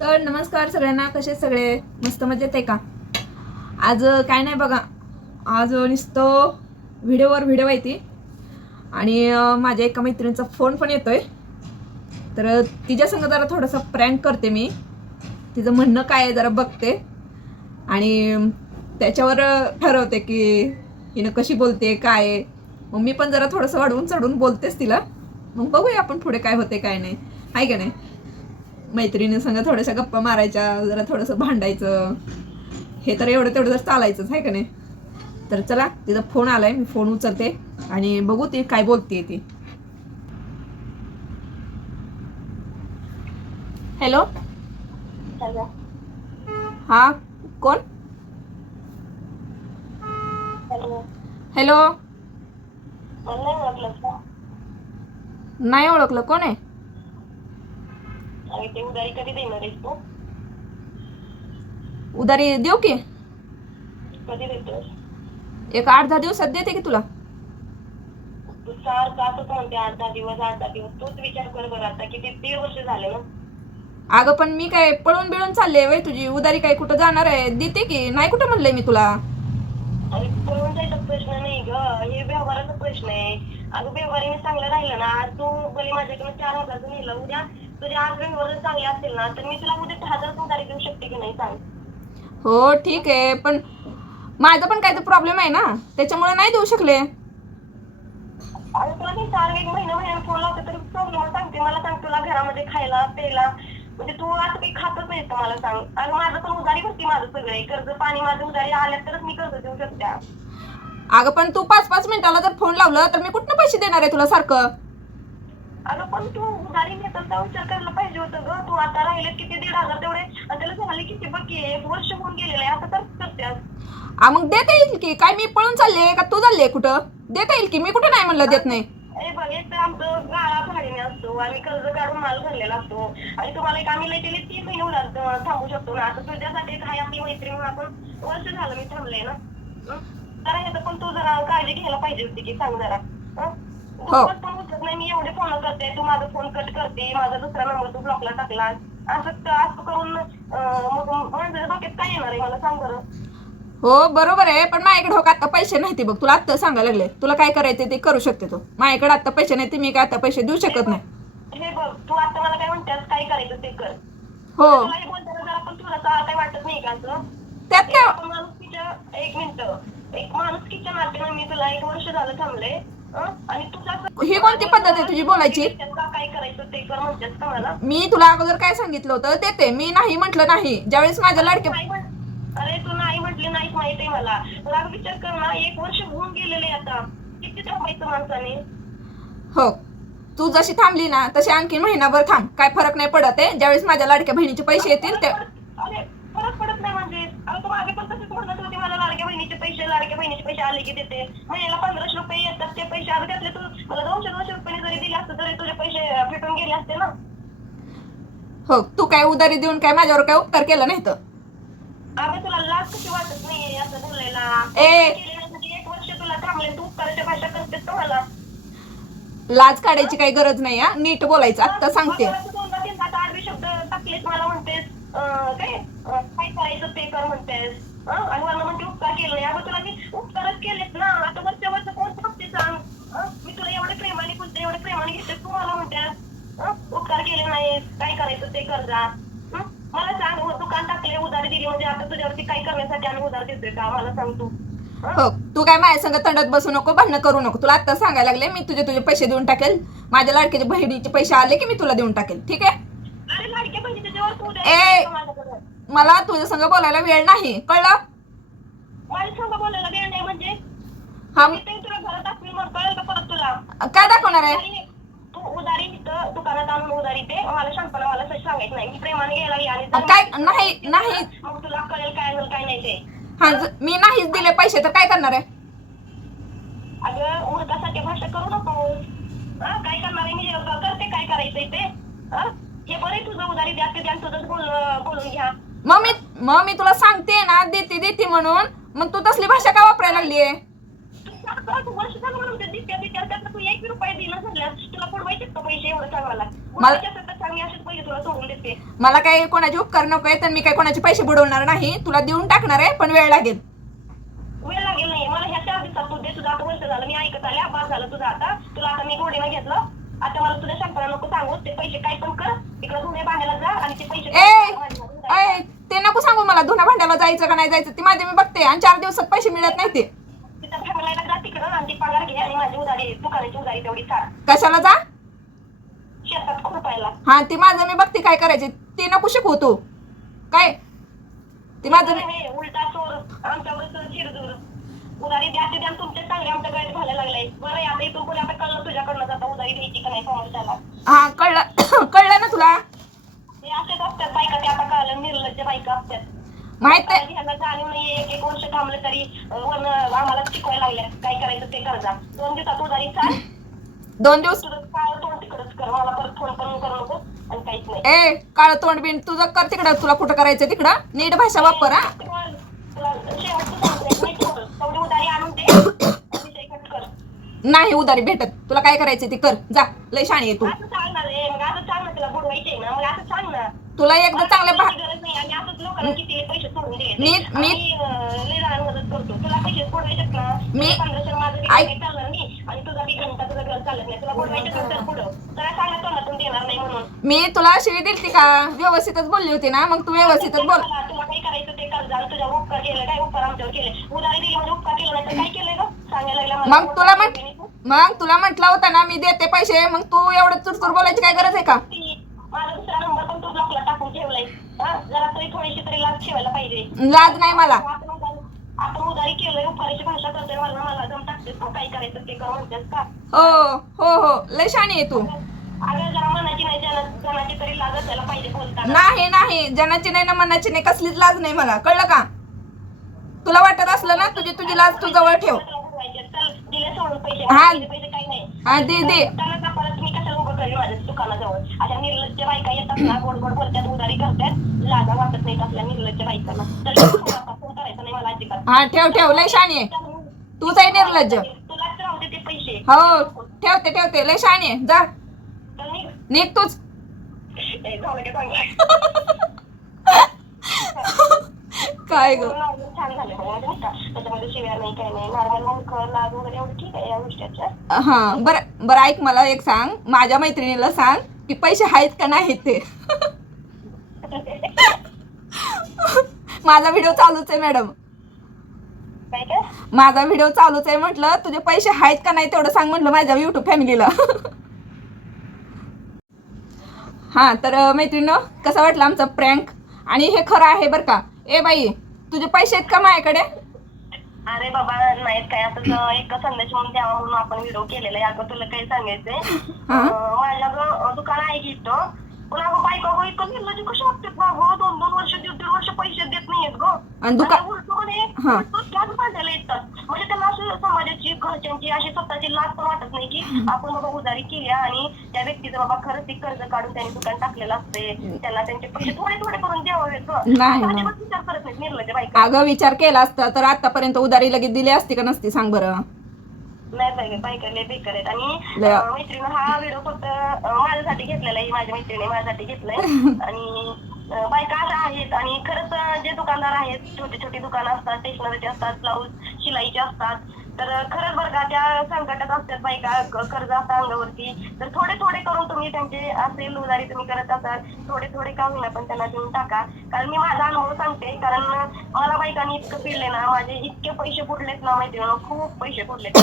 तर नमस्कार सगळ्यांना कसे सगळे? मस्त मजेत आहे का? आज काय नाही बघा. आज नुसतं व्हिडिओवर व्हिडिओ येते आणि माझ्या एका मैत्रिणीचा फोन पण येतोय. तर तिच्यासंग जरा थोडासा प्रँक करते मी. तिचं म्हणणं काय आहे जरा बघते. आणि त्याच्यावर ठरवते की हिनं कशी बोलते काय आहे. मग मी पण जरा थोडंसं वाढवून चढवून बोलतेच तिला. मग बघूया आपण पुढे काय होते काय नाही. आहे का नाही? मैत्रिणी संग थोड्याशा गप्पा मारायच्या जरा थोडंसं भांडायचं. हे तर एवढं तेवढं जर चालायचंच आहे का नाही? तर चला तिचा फोन आलाय मी फोन उचलते आणि बघू ती काय बोलते ती. हॅलो? हा कोण? हॅलो. नाही ओळखलं कोण आहे? उधारी कधी देणार आहेस तू? उधारी देऊ की? कधी देतोस? एक आठ दहा दिवसात देते की तुला? तू सारखं असंच म्हणते आठ दहा दिवस आठ दहा दिवस? तूच विचार कर बरं आता किती दीड वर्ष झाले ना? अगं पण मी काय पळून बिळून चालले वय तुझी उधारी काय कुठं जाणार आहे? देते की? नाही कुठं म्हणलंय मी तुला? आणि पळून जायचा प्रश्न नाही ग. हे व्यवहाराचा प्रश्न आहे. अगं व्यवहाराने चांगलं राहिलं ना आज तू भले माझ्याकडे चार हजारचं नेलं उद्या तुझे आज व्यवहार जर चांगले असेल ना तर मी तुला उद्या दहा हजार उधारी देऊ शकते की नाही सांग. हो ठीक आहे पण माझा पण काय तर प्रॉब्लेम आहे ना त्याच्यामुळे नाही देऊ शकले. आणि तुला काही चार एक महिना फोन लावते तरी प्रॉब्लेम सांगते मला सांग तुला घरामध्ये खायला प्यायला. म्हणजे तू असं काही खातच नाही का मला सांग? आणि माझं पण उधारी भरती माझं सगळे कर्ज पाणी माझं उधारी आल्या तरच मी कर्ज देऊ शकते. अगं पण तू पाच पाच मिनिटाला जर फोन लावलं तर मी कुठनं पैसे देणार आहे तुला सारखं? अगं पण तू उधारी घेताना विचार करायला पाहिजे होतं ग. तू आता राहिले किती दीड हजार तेवढे आणि त्याला झाले किती बाकी आहे? एक वर्ष होऊन गेलेलं आहे. आता तर करते आ मग देता येईल की? काय मी पळून चालले का? तू चालले कुठं? देता येईल की? मी कुठं नाही म्हणलं देत नाही. बघ एक तर आमचं गाळा भाडीने असतो. आम्ही कर्ज काढून माल भरलेला असतो. आणि तुम्हाला एक आम्ही लई तीन महिने उधार अं, थांबू शकतो ना. आता तुझ्यासाठी एक आहे मैत्रीण म्हणून आपण वर्ष झालं मी थांबले ना. हं? जरा ह्याचं पण तू जरा काळजी घ्यायला पाहिजे होती की सांग जरा. हं? हो. फोन पण उचलत नाही मी एवढे फोन करते तू माझा फोन कट करते माझा दुसरा नंबर तू ब्लॉकला टाकला असं असं करून अं, मग माझ्या डोक्यात काय येणार आहे मला सांग बरं. हो बरोबर आहे पण माझ्याकडे हो का आता पैसे नाही ते बघ. तुला आत्ता सांगायला लागले. तुला काय करायचं ते करू शकते तू. माझ्याकडे आता पैसे नाही ते मी काय आता पैसे देऊ शकत नाही. हे बघ तू आता मला काय म्हणतेस काय करायचं ते कर. हो. तुला हे बोलताना जरा पण तुला काय वाटत नाही का असं? त्यात काय? एक माणुसकीच्या एक मिनिट. एक माणुसकीच्या नात्याने मी तुला एक वर्ष झालं थांबले हं? कोणती पद्धत आहे तुझी बोलायची? का काय करायचं ते कर म्हणतेस का मला? मी तुला अगोदर काय सांगितलं होतं देते मी नाही म्हटलं नाही. ज्यावेळेस माझ्या लाडक्या नाही अरे तू नाही म्हटले नाहीच माहीत आहे मला. अगं विचार कर ना एक वर्ष होऊन गेलेले आता. किती थांबायचं माणसाने? हो. तू जशी थांबली ना तशी आणखी महिनाभर थांब. काय फरक नाही पडत आहे. ज्यावेळेस माझ्या लाडक्या बहिणीचे पैसे येतील अरे फरक पडत नाही म्हणजे अगं तू मागे पण तसंच म्हणत होती मला लाडक्या बहिणीचे बहिणीचे पैसे आले की देते. महिन्याला पंधराशे रुपये येतात ते पैसे अगं त्यातले तू मला दोनशे दोनशे रुपये जरी दिले असते तरी तुझे पैसे फिटून गेले असते ना. हो तू काय उधारी देऊन काय माझ्यावर काय उपकार केला नाही तर? अगं तुला लाज कशी वाटत नाही असं बोलायला? ए. एक वर्ष तुला थांबले तू उपकाराच्या भाषा करतेस का मला लाज काढायची काही गरज नाही हा? नीट बोलायचं आत्ता सांगते. मला तू दोनदा तीनदा आता आडवे शब्द टाकलेत मला म्हणतेस अं, काय अं, काय करायचं ते कर म्हणतेस? आणि मला म्हणते उपकार केले नाही अगं तुला मी उपकारच केलेत ना आता वरच्या वरचं कोण थांबते सांग? मी तुला एवढे प्रेमाने बोलते एवढे प्रेमाने घेते तू मला म्हणतेस हं? उपकार केले नाहीस काय करायचं ते कर जा? मला सांग दुकान टाकले उधारी दिली म्हणजे आता तुझ्यावरती काय करण्यासाठी आम्ही उधार देतोय का मला सांग तू हं? तू काय माझ्या संग तंडत बसू नको भांडणं करू नको तुला आत्ता सांगायला लागले मी तुझे तुझे पैसे देऊन टाकेल माझ्या लाडक्याच्या बहिणीचे पैसे आले की मी तुला देऊन टाकेल ठीक आहे ए. मला तुझ्या संग बोलायला वेळ नाही कळलं संग बोलायला वेळ नाही म्हणजे. हा. मी ते तुला घरात असली मग कळेल का परत तुला? काय दाखवणार आहे? आणि तू इथं दुकानात आणून ते मला शांतपणा मला सच सांगायचं नाही. मी प्रेमाने घ्यायला लागली आणि जर काय नाही नाही. मग तुला कळेल काय काय नाही ते. हा ज- मी नाहीच दिले पैसे तर काय करणार आहे? अगं मूर्खासारख्या भाषा करू नको. हा काय करणार आहे? मी करते? काय करायचंय ते? हा? हे बरं तुझं उधारी द्या ते द्या तुझंच बोल बोलून घ्या. मग मी मग मी तुला सांगते ना देते देते म्हणून. मग तू तसली भाषा का वापरायला लागलीये वर्ष झालं म्हणून ते दिसत्या एक बी रुपये दिलं झाल्यास तुला का पैसे एवढं सांग मला मला तर सांग मी असेच पैसे तुला सोडून देते मला काही कोणाचे उपकार नको आहे तर मी काही कोणाचे पैसे बुडवणार नाही. तुला देऊन टाकणार आहे पण वेळ लागेल. वेळ लागेल नाही. मला ह्या चार दिवसात तू दे. तुझं आता वर्ष झालं मी ऐकत आले. आभार झालं तुझं आता. तुला आता मी गोडीनं घेतलं. आता मला तुझ्या शंकरा नको सांगू. ते पैसे काय पण कर. तिकडे धुणे बांधायला जा आणि ते पैसे ए! ए ते नको सांगू मला. धुण्या भांड्याला जायचं का नाही जायचं? ती माझे मी बघते आणि चार दिवसात पैसे मिळत नाही ते. तिथं जा तिकडं. आणि ती पगार घे आणि माझी उधारी दुकानाची उधारी तेवढी चाल कशाला जा? शेतात खुरपायला हा ती माझं मी बघते काय करायचे. ते नको शिकवू तू. काय? ती माझं मी नाही, उलटा चोर. आमच्यावर चिरजूर उधारी द्या ते द्या. तुमचे चांगले आमच्या गळ्यात घालायला लागलाय. बरं आहे, आता इथून पुढे आता कळलं तुझ्याकडनं जाता उधारी द्यायची का नाही समोरच्याला. हा कळलं कळलं ना तुला हे असेच असतात बायका ते आता कळलं निर्लज्ज बायका असतात माहीत आहे. ह्याला जाणीव नाहीये एक एक वर्ष थांबलं तरी वरनं आम्हाला शिकवायला लागल्या. काय करायचं ते कर जा. दोन दिवसात उधारी चाल. दोन दिवस? तुझं काय तोंड तिकडच कर. मला परत फोन पण करू नको आणि काहीच नाही. ए काळ तोंड बिन तुझं कर तिकडं. तुला कुठं करायचं तिकडं? नीट भाषा वापर हा. तुला शेवटचं सांगते. नाही ठेवलं. तेवढी उधारी आणून दे. विषय कट कर. नाही उधारी भेटत. तुला काय करायचं ते कर. जा. लय शाणी आहे तू असं सांगणार रे मग असं सांग ना तुला बुडवायचे ना मग असं सांग ना तुला एकदा चांगल्या भा गरज नाही आणि असंच लोकांना किती पैसे सोडून मी- मी- मदत करतो. तुला पैसे बुडवायचेत ना मी- पंधराशे माझं बी ऐक- काही चालणार नाही आणि तुझा बी घंटा तुझं घर चालत नाही. तुला बुडवायचं तर पुढं. जरा सांग ना तोंडातून देणार नाही म्हणून. मी तुला शिवी दिलती का? व्यवस्थितच बोलली होती ना मग तू व्यवस्थितच बोल. तुला काय करायचं ते कर तुझ्या उपकार केलं काय उपकार आमच्यावर केले? उधारी दिली म्हणजे उपकार केलं नाही तर काय केलंय ग? सांगायला लागला मला. मग तुला म्हण मग तुला म्हटलं होतं ना मी देते पैसे. मग तू एवढं चुरचुर बोलायची काय गरज आहे का? ती- माझा दुसरा नंबर तू ब्लॉकला टाकून ठेवलाय. जरा तरी थोडीशी तरी लाच ठेवायला पाहिजे. लाज नाही मला. आपण केलंय उपकाराची भाषा करतोय मला मला दम टाकतेस का काय करायचं ते कर म्हणतेस का? हो हो हो. लय शाणी आहे तू. अगं जरा मनाची नाही जना जनाची तरी लाज असायला पाहिजे बोलताना. नाही नाही. जनाची नाही ना मनाची नाही. कसलीच लाज नाही मला. कळलं का? तुला वाटत असलं ना तुझी तुझी लाज तू जवळ ठेव. हा. हा दे दे त्यांना का परत मी कशाला उभं करेन माझ्या दुकानाजवळ. अशा निर्लज्ज बायका येतात ना गोड गोड बोलतात उधारी करतात लाजा वाटत नाहीत आपल्या निर्लज्ज बायकांना. तर फोन करायचा नाही मला अजिबात. हा ठेव ठेव लय शाणी आहे. तूच आहे निर्लज्ज. तुलाच राहू दे ते पैसे. हो ठेवते ठेवते लय शाणी आहे. जा. तर निघ. निघ तूच. ए, का चांगलं? काय ग? छान झालं. नाही का त्याच्यामध्ये शिव्या नाही काही नाही. नॉर्मल मुख लाज वगैरे एवढं ठीक आहे या गोष्टीच्या हा बरं बरं ऐक मला एक सांग. माझ्या मैत्रिणीला सांग की पैसे आहेत का नाहीत ते. माझा व्हिडिओ चालूच आहे मॅडम. काय काय माझा व्हिडिओ चालूच आहे म्हटलं तुझे पैसे आहेत का नाही तेवढं सांग म्हटलं माझ्या युट्यूब फॅमिलीला हा तर अं, मैत्रिणीनं कसा वाटला आमचा प्रँक आणि हे खरं आहे बरं का. ए बाई तुझे पैसे आहेत का माझ्याकडे? अरे बाबा नाहीत काय. आता ज- एक संदेश म्हणून द्यावा म्हणून आपण व्हिडिओ केलेला आहे. अगं तुला काही सांगायचंय. हा. अं, माझ्या दुकान आहे की इथं. पण अगं बायका गं इतकं निर्लज्ज कशी वागतात दोन दोन वर्ष दीड दीड वर्ष पैसे देत नाहीयेत ग. आणि दुका- हा. त्याच बांधायला येतात म्हणजे त्यांना असं समाजाची घरच्यांची अशी स्वतःची लाज पण वाटत नाही की आपण बाबा उधारी केली आणि त्या व्यक्तीचं बाबा खरंच ते कर्ज काढून त्यांनी दुकान टाकलेलं असते त्यांना त्यांचे पैसे थोडे थोडे करून. नाही, नाही. अजिबात विचार करत नाहीत निर्लज्ज बायका. अगं विचार केला असता तर आतापर्यंत उधारी लगेच दिली असती का नसती? सांग बरं. नाही पाहिजे बायकडले बेकार आहेत. आणि मैत्रिणीनं हा व्हिडिओ फक्त माझ्यासाठी घेतलेला आहे. माझ्या मैत्रिणी माझ्यासाठी घेतलाय. आणि बायका अशा आहेत आणि खरंच जे दुकानदार आहेत छोटे छोटे दुकानं असतात स्टेशनरीचे असतात ब्लाऊज शिलाईचे असतात तर खरंच बरं का त्या संकटात असतात बायका कर्ज असतात अंगावरती तर थोडे थोडे करून तुम्ही त्यांचे असेल उधारी तुम्ही करत असाल थोडे थोडे का होईना पण त्यांना देऊन टाका. कारण मी माझा अनुभव सांगते कारण मला बायकांनी इतकं फिरले ना माझे इतके पैसे बुडलेत ना माहिती खूप पैसे बुडलेत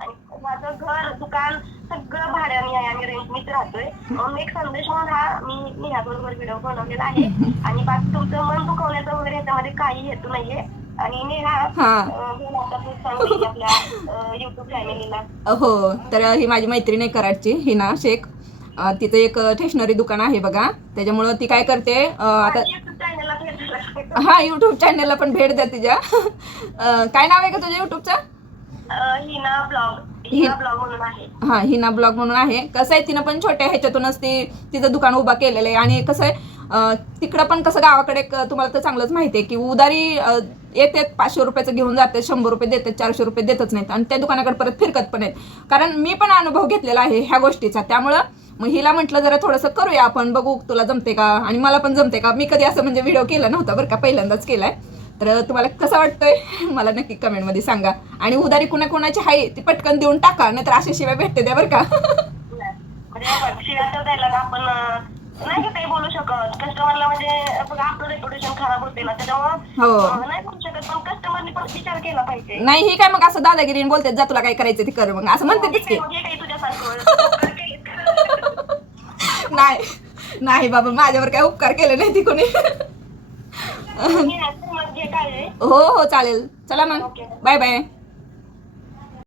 आणि माझं घर दुकान सगळं भाड्याने आहे आम्ही रेंटनीच राहतोय. म्हणून एक संदेश म्हणून हा मी नेहाबरोबर व्हिडिओ बनवलेला आहे. आणि बाकी तुमचं मन दुखवण्याचा वगैरे ह्याच्यामध्ये काही हेतू नाहीये. आणि नेहा हा. आपल्या युट्यूब फॅमिलीला हो तर ही माझी मैत्रीण आहे कराडची हिना शेख. तिचं एक स्टेशनरी दुकान आहे बघा. त्याच्यामुळं ती काय करते आता हा युट्यूब चॅनलला पण भेट द्या तिच्या. काय नाव आहे का तुझ्या युट्यूबचं हिना ब्लॉग. हिना ब्लॉग म्हणून आहे. हा हिना ब्लॉग म्हणून आहे. कसं आहे तिनं पण छोट्या ह्याच्यातूनच ती तिचं दुकान उभा केलेलं आहे. आणि कसं आहे तिकडं पण कसं गावाकडे तुम्हाला तर चांगलंच माहिती आहे की उधारी अं, येतात पाचशे रुपयाचं घेऊन जाते शंभर रुपये देतात चारशे रुपये देतच नाहीत. आणि त्या दुकानाकडे परत फिरकत पण आहेत. कारण मी पण अनुभव घेतलेला आहे ह्या गोष्टीचा. त्यामुळं मग हिला म्हटलं जरा थोडंसं करूया आपण. बघू तुला जमते का? आणि मला पण जमते का? मी कधी असं म्हणजे व्हिडिओ केला नव्हता बरं का पहिल्यांदाच केलाय. तर तुम्हाला कसं वाटतंय? मला नक्की कमेंटमध्ये सांगा. आणि उदारी कुणा कुणाची आहे ती पटकन देऊन टाका नाहीतर अशा शिवाय भेटते द्या बरं का. नाही का काही बोलू शकत. कस्टमरला म्हणजे बघा आपलं रेप्युटेशन खराब होते ना त्याच्यामुळं हो. अं, नाही बोलू शकत. पण कस्टमरनी पण विचार केला पाहिजे. नाही ही काय मग असं दादागिरीने बोलते जा तुला काय करायचं ते कर मग. असं म्हणतेच की. मग हे केलेत. नाही नाही बाबा माझ्यावर काय उपकार केले नाही ती कोणी. हो हो चालेल. चला मग. Bye bye.